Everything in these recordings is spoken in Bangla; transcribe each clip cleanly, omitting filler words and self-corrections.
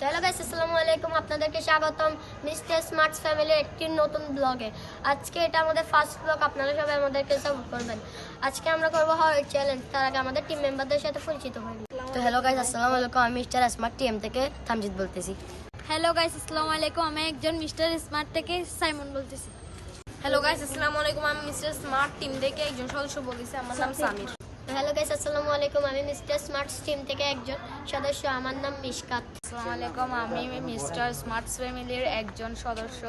তো হ্যালো গাইস, আসসালামু আলাইকুম। আপনাদেরকে স্বাগতম মিস্টার স্মার্টস ফ্যামিলির একটি নতুন ব্লগে। আজকে এটা আমাদের ফার্স্ট ব্লগ। আপনারা সবাই আমাদেরকে সাপোর্ট করবেন। আজকে আমরা করবো হাওয়াই চ্যালেঞ্জ। তার আগে আমাদের টিম মেম্বারদের সাথে পরিচিত হই। তো হ্যালো গাইস, আসসালামু আলাইকুম। আমি মিস্টার স্মার্ট টিম থেকে তামজিদ বলতেছি। হ্যালো গাইস, আসসালামু আলাইকুম। আমি একজন মিস্টার স্মার্ট থেকে সাইমন বলতেছি। হ্যালো গাইস, আসসালামু আলাইকুম। আমি মিস্টার স্মার্ট টিম থেকে একজন সদস্য বলতেছি। আমার নাম সামির। হ্যালো গাইস, আসসালামু আলাইকুম। আমি মিস্টার স্মার্টস টিম থেকে একজন সদস্য। আমার নাম মিশকাত। আসসালামু আলাইকুম। আমি মিস্টার স্মার্টস ফ্যামিলির একজন সদস্য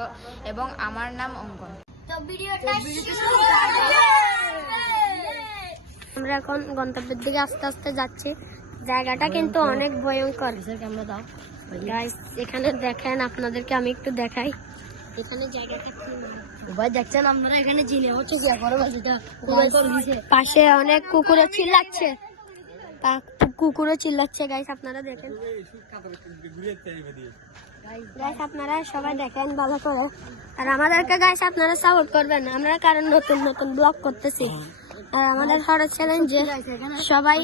এবং আমার নাম অঙ্কন। তো ভিডিওটা আমরা এখন গন্তব্যের দিকে আস্তে আস্তে যাচ্ছি। জায়গাটা কিন্তু অনেক ভয়ঙ্কর। ক্যামেরা দাও গাইস, এখানে দেখেন, আপনাদেরকে আমি একটু দেখাই। এখানে জায়গাটা ভাই দেখছেন আপনারা, এখানে জিনে হচ্ছে কি করো বাসটা পাশে অনেক কুকুরে চিল্লাচ্ছে। কুকুরে চিল্লাচ্ছে গাইস, আপনারা দেখেন। গাইস, আপনারা সবাই দেখেন ভালো করে। আর আমাদেরকে গাইস আপনারা সাপোর্ট করবেন। আমরা কারণ নতুন নতুন ব্লগ করতেছি। আর আমাদের হঠাৎ চ্যালেঞ্জে সবাই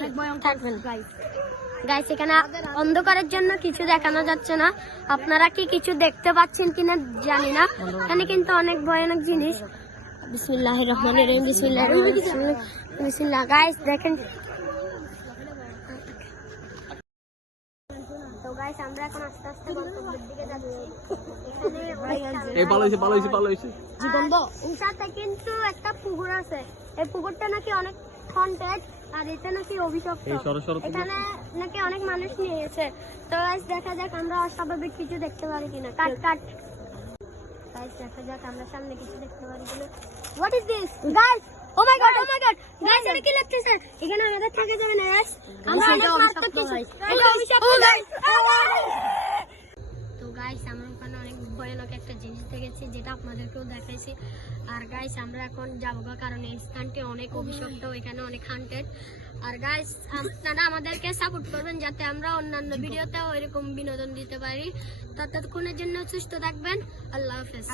থাকবেন। গাইস, এখানে অন্ধকারের জন্য কিছু দেখানো যাচ্ছে না। আপনারা কি কিছু দেখতে পাচ্ছেন কিনা জানি না। এখানে কিন্তু অনেক ভয়ানক জিনিস। বিসমিল্লাহির রহমানির রহিম। বিসমিল্লাহ। গাইস দেখেন। তো গাইস, আমরা এখন আস্তে আস্তে গন্তব্যের দিকে যাচ্ছি। সাথে কিন্তু একটা পুকুর আছে। এই পুকুরটা নাকি অনেক হন্টেড, আর এটা নাকি অভিশপ্ত। এখানে নাকি অনেক মানুষ নিয়ে গেছে। তো গাইস দেখা যাক আমরা অস্বাভাবিক কিছু দেখতে পারি কিনা। কাট কাট। গাইস দেখা যাক আমরা সামনে কিছু দেখতে পারি কিনা। What is this guys? Oh my God, oh my God guys, এটা কি লাগতেছে? এখানে আমাদের থেকে যাবে না গাইস। আমরা অনেক মারাত্মক কিছু। এটা অভিশপ্ত গাইস। তো গাইস, আমরা ওখানে অনেক ভয়ানক একটা জিনিস দেখেছি, যেটা আপনাদেরকেও দেখাইছি। আর গাইস, আমরা এখন যাবো কারণ এই স্থানটি অনেক অভিশপ্ত, এখানে অনেক হান্টেড। আর গাইস, আপনারা আমাদেরকে সাপোর্ট করবেন যাতে আমরা অন্যান্য ভিডিওতেও এরকম বিনোদন দিতে পারি। ততক্ষণের জন্য সুস্থ থাকবেন। আল্লাহ হাফেজ।